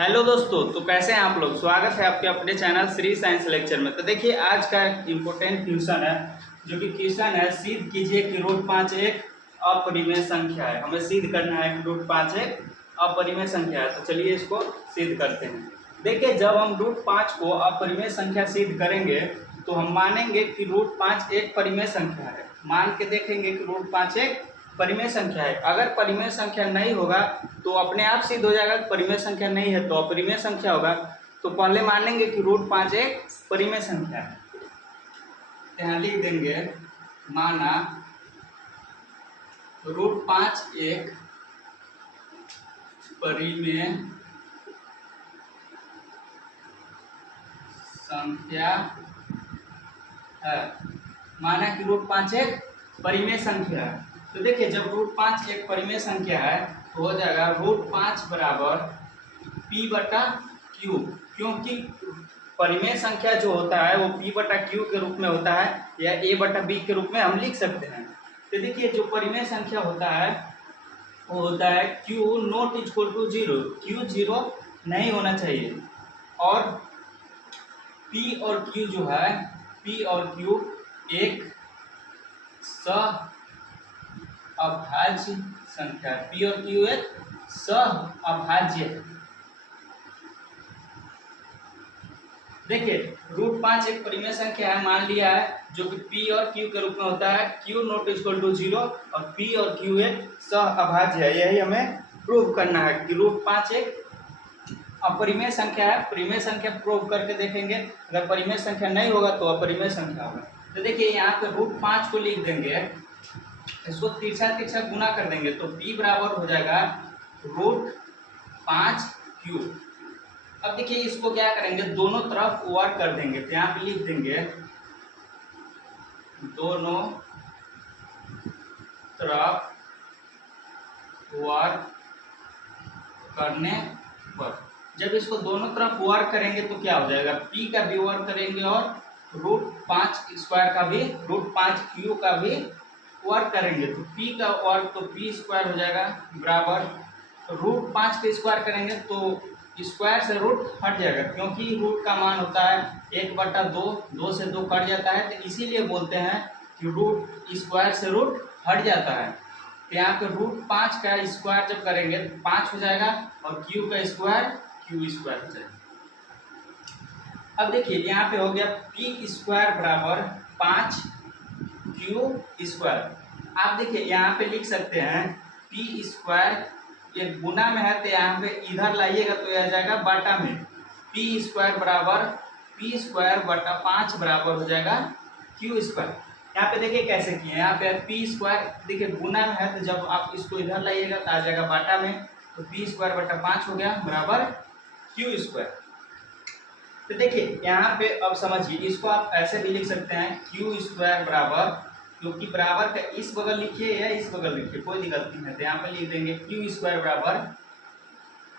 Hello दोस्तों, तो कैसे हैं आप लोग। स्वागत है आपके अपने चैनल श्री साइंस लेक्चर में। तो देखिए आज का इम्पोर्टेंट क्वेश्चन है, जो कि क्वेश्चन है सिद्ध कीजिए कि रूट 5 एक अपरिमेय संख्या है। हमें सिद्ध करना है कि रूट 5 एक अपरिमेय संख्या है। तो चलिए इसको सिद्ध करते हैं। देखिए जब हम रूट 5 को अपरिमेय संख्या सिद्ध करेंगे तो हम मानेंगे कि रूट 5 एक परिमेय संख्या है। मान के देखेंगे कि रूट 5 एक परिमेय संख्या है। अगर परिमेय संख्या नहीं होगा तो अपने आप सिद्ध हो जाएगा। परिमेय संख्या नहीं है तो अपरिमेय संख्या होगा। तो पहले मानेंगे कि रूट 5 एक परिमेय संख्या है। यहाँ लिख देंगे माना रूट 5 एक परिमेय संख्या है। माना कि रूट 5 एक परिमेय संख्या है। तो देखिए जब रूट 5 एक परिमेय संख्या है तो हो जाएगा रूट 5 बराबर पी बटा क्यू, क्योंकि परिमेय संख्या जो होता है वो पी बटा क्यू के रूप में होता है या ए बटा बी के रूप में हम लिख सकते हैं। तो देखिए जो परिमेय संख्या होता है वो होता है Q not equal to zero, Q zero नहीं होना चाहिए। और पी और क्यू जो है, पी और क्यू एक सह अभाज्य संख्या है। पी और क्यू एक सह अभाज्य है। देखिए रूट 5 एक परिमेय संख्या है मान लिया है, जो कि पी और क्यू के रूप में होता है। Q not equal to zero और पी और क्यू एक सह अभाज्य है। यही हमें प्रूव करना है कि रूट 5 एक अपरिमेय संख्या है। परिमेय संख्या प्रूव करके देखेंगे। अगर परिमेय संख्या नहीं होगा तो अपरिमेय संख्या होगा। तो देखिए यहाँ पे रूट 5 को लिख देंगे, इसको तिरछा तिरछा गुना कर देंगे तो p बराबर हो जाएगा रूट 5 क्यू। अब देखिए इसको क्या करेंगे, दोनों तरफ वर्क कर देंगे। तो यहाँ पे लिख देंगे दोनों तरफ वर्क करने पर। जब इसको दोनों तरफ वर्क करेंगे तो क्या हो जाएगा, p का भी वर्क करेंगे और रूट 5 स्क्वायर का भी, रूट 5 क्यू का भी वर्क करेंगे। तो p का वर्क तो p स्क्वायर हो जाएगा बराबर रूट 5 के स्क्वायर करेंगे तो स्क्वायर से रूट हट जाएगा, क्योंकि रूट का मान होता है 1/2, 2 से 2 कट जाता है। तो इसीलिए बोलते हैं कि रूट स्क्वायर से रूट हट जाता है। तो यहाँ पे रूट 5 का स्क्वायर जब करेंगे तो 5 हो जाएगा और क्यू का स्क्वायर क्यू स्क्वायर हो जाएगा। अब देखिए यहाँ पे हो गया पी स्क्वायर बराबर 5 क्यू स्क्वायर। आप देखिए यहाँ पे लिख सकते हैं पी स्क्वायर, ये गुना में है तो यहाँ पे इधर लाइएगा तो यह आ जाएगा बाटा में। पी स्क्वायर बराबर पी स्क्वायर बटा 5 बराबर हो जाएगा क्यू स्क्वायर। यहाँ पे देखिए कैसे किए, यहाँ पे पी स्क्वायर देखिए गुना में है तो जब आप इसको इधर लाइएगा तो आ जाएगा बाटा में। तो पी स्क्वायर बटा 5 हो गया बराबर क्यू स्क्वायर। तो देखिए यहाँ पे अब समझिए, इसको आप ऐसे भी लिख सकते हैं क्यू स्क्वायर बराबर, क्योंकि बराबर का इस बगल लिखिए या इस बगल लिखिए कोई दिक्कत नहीं है। तो यहाँ पे लिख देंगे क्यू स्क्वायर बराबर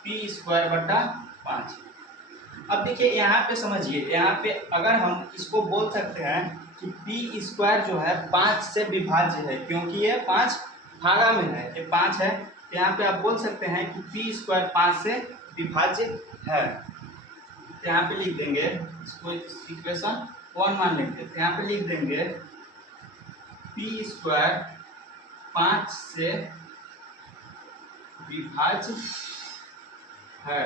पी स्क्वायर बटा 5। अब देखिए यहाँ पे समझिए, यहाँ पे अगर हम इसको बोल सकते हैं कि पी स्क्वायर जो है 5 से विभाज्य है, क्योंकि ये 5 भागा में है, ये 5 है। तो यहाँ पे आप बोल सकते हैं कि पी स्क्वायर 5 से विभाज्य है। तो यहाँ पे लिख देंगे इसको इक्वेशन 1 मान लेंगे। तो यहाँ पे लिख देंगे पी स्क्वायर 5 से विभाज्य है।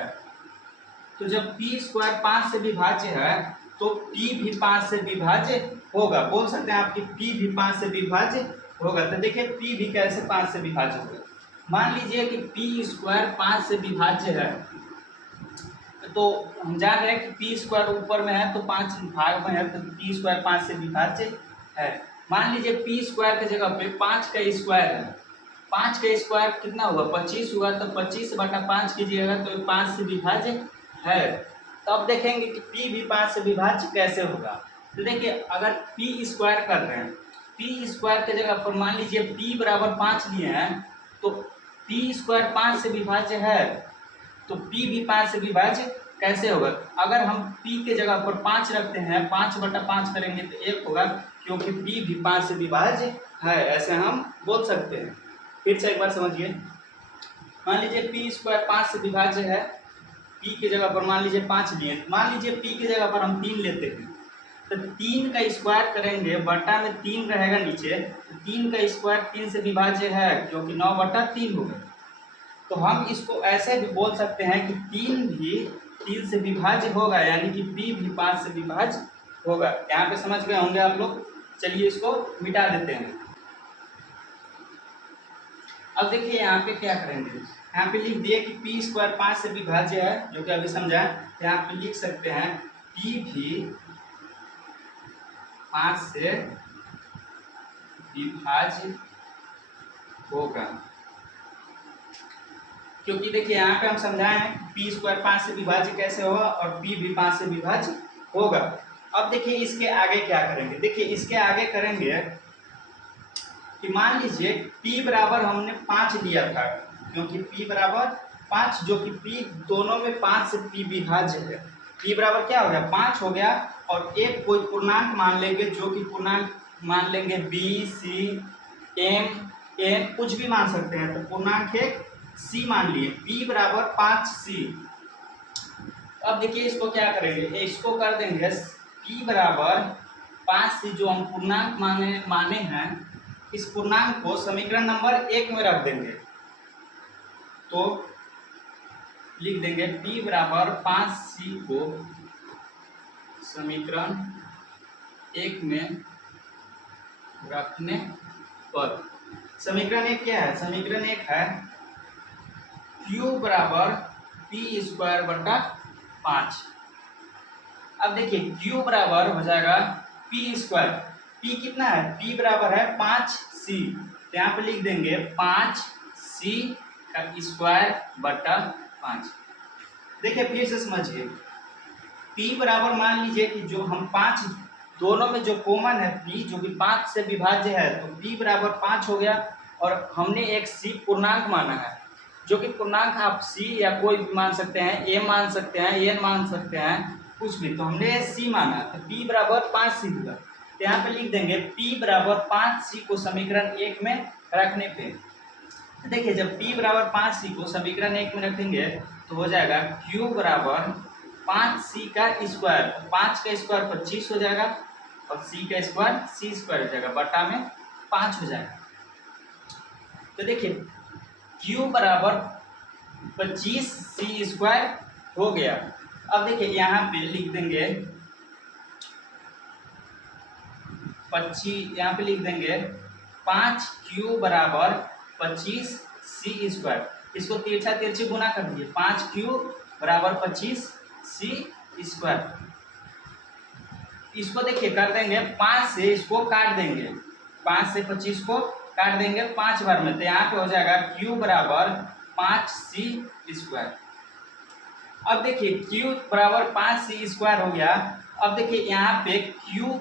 तो जब पी स्क्वायर 5 से विभाज्य है तो p भी 5 से विभाज्य होगा। बोल सकते हैं आपकी p भी 5 से विभाज्य होगा। तो देखिए p भी कैसे 5 से विभाज्य होगा। मान लीजिए कि पी स्क्वायर 5 से विभाज्य है, तो हम जान रहे हैं कि पी स्क्वायर ऊपर में है तो 5 भाग में है, तो पी स्क्वायर 5 से विभाज्य है। मान लीजिए पी स्क्वायर की जगह पे 5 का स्क्वायर है। 5 का स्क्वायर कितना हुआ, 25 हुआ। तो 25 बटा 5 कीजिएगा तो 5 से विभाज्य है। तो अब देखेंगे कि p भी 5 से विभाज्य कैसे होगा। तो देखिए अगर p स्क्वायर कर रहे हैं, p स्क्वायर की जगह पर मान लीजिए p बराबर 5 लिए हैं, तो p स्क्वायर 5 से विभाज्य है तो p भी 5 से विभाज्य कैसे होगा। अगर हम p के जगह पर 5 रखते हैं, 5 बटा 5 करेंगे तो 1 होगा, क्योंकि p भी 5 से विभाज्य है। ऐसे हम बोल सकते हैं। फिर से एक बार समझिए, मान लीजिए पी स्क्वायर 5 से विभाज्य है P की जगह पर मान लीजिए 5 लिए, मान लीजिए P की जगह पर हम 3 लेते हैं, तो 3 का स्क्वायर करेंगे, बटा में 3 रहेगा नीचे, तो 3 का स्क्वायर 3 से विभाज्य है क्योंकि 9/3 होगा। तो हम इसको ऐसे भी बोल सकते हैं कि 3 भी 3 से विभाज्य होगा, यानी कि P भी 5 से विभाज्य होगा। यहाँ पे समझ गए होंगे आप लोग। चलिए इसको मिटा देते हैं। अब देखिए यहाँ पे क्या करेंगे, यहाँ पे लिख दिए कि P स्क्वायर 5 से विभाज्य है, जो कि अभी समझा। यहाँ पे लिख सकते हैं P भी 5 से विभाज्य होगा, क्योंकि देखिए यहाँ पे हम समझाए हैं P स्क्वायर 5 से विभाज्य कैसे होगा और P भी 5 से विभाज्य होगा। अब देखिए इसके आगे क्या करेंगे, देखिए इसके आगे करेंगे कि मान लीजिए P बराबर हमने 5 लिया था, क्योंकि P बराबर 5, जो कि P दोनों में 5 से P विभाज्य है। P बराबर क्या हो गया, 5 हो गया, और एक कोई पूर्णांक मान लेंगे, जो कि पूर्णांक मान लेंगे B, C, M, N, कुछ भी मान सकते हैं। तो पूर्णांक एक C मान लिए, P बराबर 5C। अब देखिए इसको क्या करेंगे, इसको कर देंगे P बराबर 5C, जो हम पूर्णांक माने हैं, इस पूर्णांक को समीकरण नंबर 1 में रख देंगे। तो लिख देंगे P बराबर 5C को समीकरण 1 में रखने पर, समीकरण 1 क्या है, समीकरण 1 है Q बराबर P स्क्वायर बटा 5। अब देखिए Q बराबर हो जाएगा P स्क्वायर, P कितना है, P बराबर है 5C, तो यहाँ पे लिख देंगे 5C का स्क्वायर बटा 5। देखिए फिर से समझिए, P बराबर मान लीजिए कि जो हम 5 दोनों में जो कॉमन है P, जो कि 5 से विभाज्य है, तो P बराबर 5 हो गया, और हमने एक C पूर्णांक माना है, जो कि पूर्णांक आप C या कोई भी मान सकते हैं, M मान सकते हैं, N मान सकते हैं, कुछ भी, तो हमने C माना, तो P बराबर 5C होगा। तो यहाँ पे लिख देंगे P बराबर 5C को समीकरण 1 में रखने पे, देखिए जब P बराबर 5C को समीकरण 1 में रखेंगे तो हो जाएगा Q बराबर 5C का स्क्वायर, 5 का स्क्वायर 25 हो जाएगा, और C का स्क्वायर C स्क्वायर हो जाएगा, बटा में 5 हो जाएगा। तो देखिए Q बराबर 25C स्क्वायर हो गया। अब देखिए यहाँ पे लिख देंगे 25, यहाँ पे लिख देंगे 5Q बराबर 25C स्क्वायर, इसको तिरछा तिरछी गुना कर दिए, 5Q बराबर 25C स्क्वायर। इसको देखिए कर देंगे 5 से, इसको काट देंगे, 5 से 25 को काट देंगे 5 बार में, तो यहाँ पे हो जाएगा Q बराबर 5C स्क्वायर। अब देखिए Q बराबर 5C स्क्वायर हो गया। अब देखिए यहाँ पे Q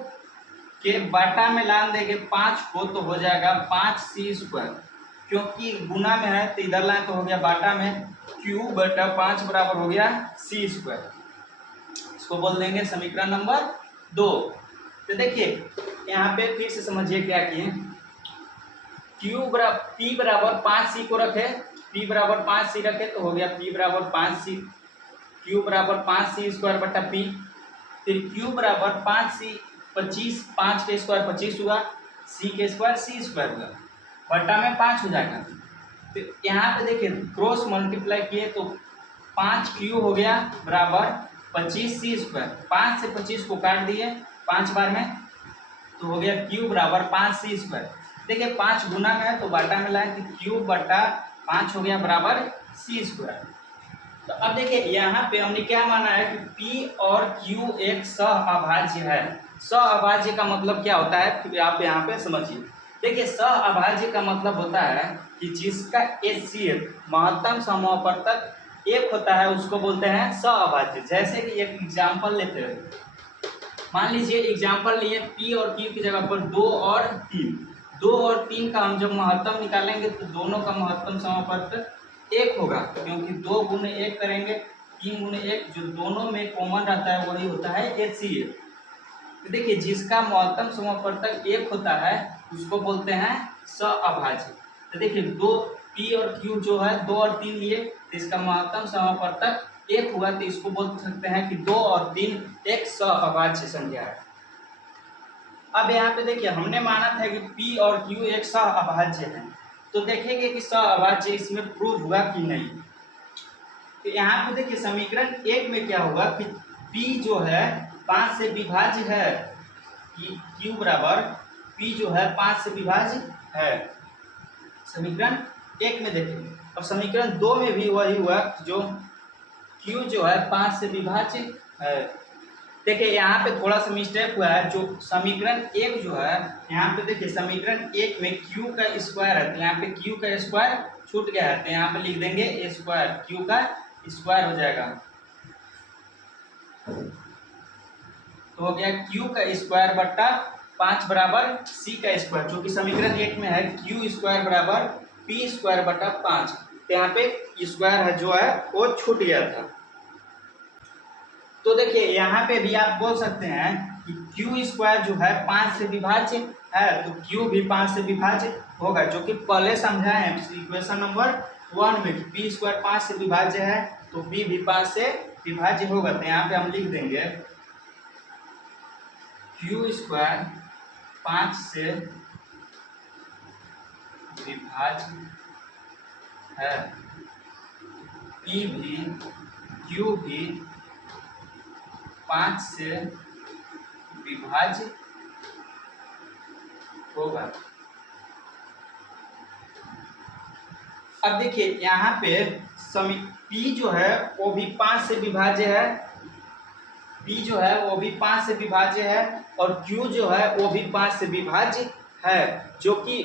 के बटा में लान देंगे 5 को, तो हो जाएगा 5C स्क्वायर, क्योंकि गुना में है तो इधर लाए तो हो गया बाटा में, Q बटा 5 बराबर हो गया C स्क्वायर। इसको बोल देंगे समीकरण नंबर 2। तो देखिए यहाँ पे फिर से समझिए क्या किए, P बराबर 5C को रखे, P बराबर 5C रखे, तो हो गया P बराबर 5C, Q बराबर 5C स्क्वायर बटा P, फिर Q बराबर 5C 25, 5 के स्क्वायर 25 हुआ, C के स्क्वायर C स्क्वायर हुआ, बटा में 5 हो जाएगा। तो यहाँ पे देखिए क्रॉस मल्टीप्लाई किए तो 5Q हो गया बराबर 25C स्क्वायर, 5 से 25 को काट दिए 5 बार में, तो हो गया Q बराबर 5C स्क्वायर। देखिए 5 गुना में है तो बटा में लाए, तो Q बटा 5 हो गया बराबर C स्क्वायर। तो अब देखिए यहाँ पे हमने क्या माना है कि P और Q एक सहअभाज्य है। सहअभाज्य का मतलब क्या होता है, फिर आप यहाँ पे समझिए। देखिए सहअभाज्य का मतलब होता है कि जिसका HCF महत्तम समूहपवर्तक एक होता है, उसको बोलते हैं सहअभाज्य। जैसे कि एक एग्जाम्पल लेते हैं, मान लीजिए एग्जाम्पल लिए P और Q की जगह पर 2 और 3, 2 और 3 का हम जब महत्तम निकालेंगे तो दोनों का महत्तम समूहपवर्तक 1 होगा, क्योंकि 2 गुने 1 करेंगे, 3 गुने 1 जो दोनों में कॉमन रहता है वही होता है HCF। तो देखिए जिसका महत्तम समूहपवर्तक 1 होता है उसको बोलते हैं सहअभाज्य। तो देखिए 2 P और Q जो है 2 और 3 लिए, तो इसका महत्तम समापवर्तक 1 हुआ, तो इसको बोल सकते हैं कि 2 और 3 एक सहअभाज्य संख्या है। अब यहाँ पे देखिए हमने माना था कि P और Q एक सहअभाज्य है, तो देखेंगे कि सहअभाज्य इसमें प्रूव हुआ कि नहीं। तो यहाँ पे देखिए समीकरण 1 में क्या होगा कि P जो है 5 से विभाज्य है, Q बराबर P जो है 5 से विभाज्य है, समीकरण 1 में देखेंगे। और समीकरण 2 में भी वही हुआ जो Q जो है 5 से विभाज्य है। देखिए यहाँ पे थोड़ा सा मिस्टेक हुआ है, जो समीकरण 1 जो है यहाँ पे देखिए समीकरण 1 में Q का स्क्वायर है, तो यहाँ पे Q का स्क्वायर छूट गया है, तो यहाँ पे लिख देंगे a स्क्वायर, Q का स्क्वायर हो जाएगा, तो हो गया Q का स्क्वायर बट्टा 5 बराबर C का स्क्वायर, जो कि समीकरण 1 में है Q स्क्वायर बराबर P स्क्वायर बट्टा 5, तो यहाँ पे स्क्वायर है जो है वो छूट गया था। तो देखिए यहाँ पे भी आप बोल सकते हैं कि Q स्क्वायर जो है 5 से विभाज्य है, तो Q भी 5 से विभाज्य होगा, जो कि पहले समझाए हैं इक्वेशन नंबर 1 में कि P स्क्वायर 5 से विभाज्य है, तो P भी 5 से विभाज्य होगा। तो यहाँ पे हम लिख देंगे Q स्क्वायर 5 से विभाज्य है, P भी Q भी 5 से विभाज्य होगा। अब देखिए यहाँ पे P जो है वो भी 5 से विभाज्य है, P जो है वो भी 5 से विभाज्य है, और Q जो है वो भी 5 से विभाज्य है, जो कि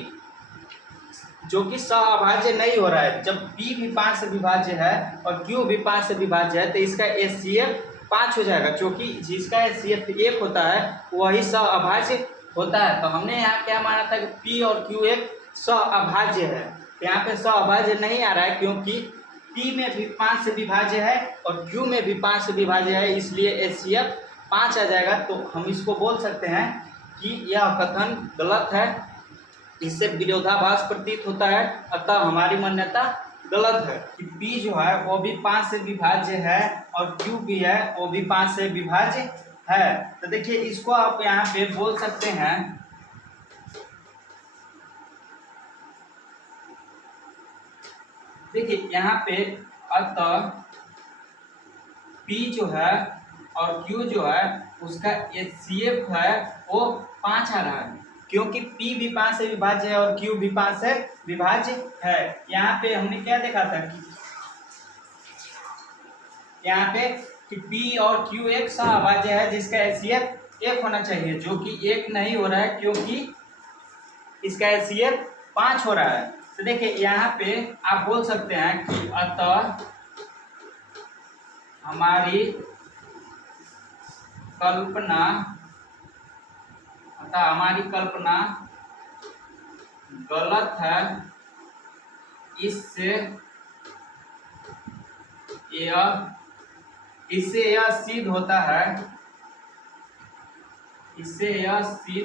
सहअभाज्य नहीं हो रहा है। जब P भी 5 से विभाज्य है और Q भी 5 से विभाज्य है, तो इसका HCF 5 हो जाएगा, क्योंकि जिसका HCF 1 होता है वही सहअभाज्य होता है। तो हमने यहाँ क्या माना था कि P और Q एक सहअभाज्य है, यहाँ पे सहअभाज्य नहीं आ रहा है, क्योंकि P में भी 5 से विभाज्य है और Q में भी 5 से विभाज्य है, इसलिए HCF 5 आ जाएगा। तो हम इसको बोल सकते हैं कि यह कथन गलत है, इससे विरोधाभास प्रतीत होता है, अतः हमारी मान्यता गलत है कि P जो है वो भी 5 से विभाज्य है और Q भी है वो भी 5 से विभाज्य है। तो देखिए इसको आप यहाँ पे बोल सकते हैं देखिए यहाँ पे अतः P जो है और Q जो है उसका HCF है वो 5 आ रहा है, क्योंकि P भी 5 से विभाज्य है और Q भी 5 से विभाज्य है। यहाँ पे हमने क्या देखा था कि यहाँ पे कि P और Q एक सहअभाज्य है जिसका HCF 1 होना चाहिए, जो कि 1 नहीं हो रहा है क्योंकि इसका HCF 5 हो रहा है। तो देखिए यहाँ पे आप बोल सकते हैं कि अतः हमारी कल्पना गलत है, इससे यह सिद्ध होता है, कि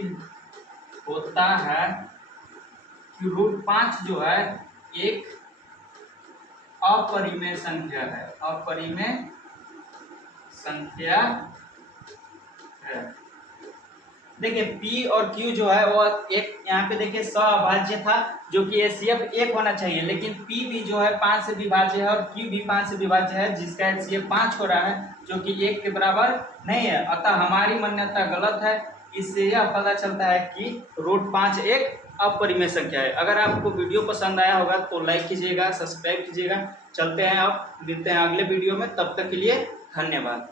रूट 5 जो है एक अपरिमेय संख्या है। देखिए P और Q जो है वो एक यहाँ पे देखिए सहअभाज्य था, जो कि HCF 1 होना चाहिए, लेकिन P भी जो है 5 से विभाज्य है और Q भी 5 से विभाज्य है जिसका HCF 5 हो रहा है, जो कि 1 के बराबर नहीं है, अतः हमारी मान्यता गलत है। इससे यह पता चलता है कि रूट 5 एक अपरिमेय संख्या है। अगर आपको वीडियो पसंद आया होगा तो लाइक कीजिएगा, सब्सक्राइब कीजिएगा। चलते हैं, अब मिलते हैं अगले वीडियो में, तब तक के लिए धन्यवाद।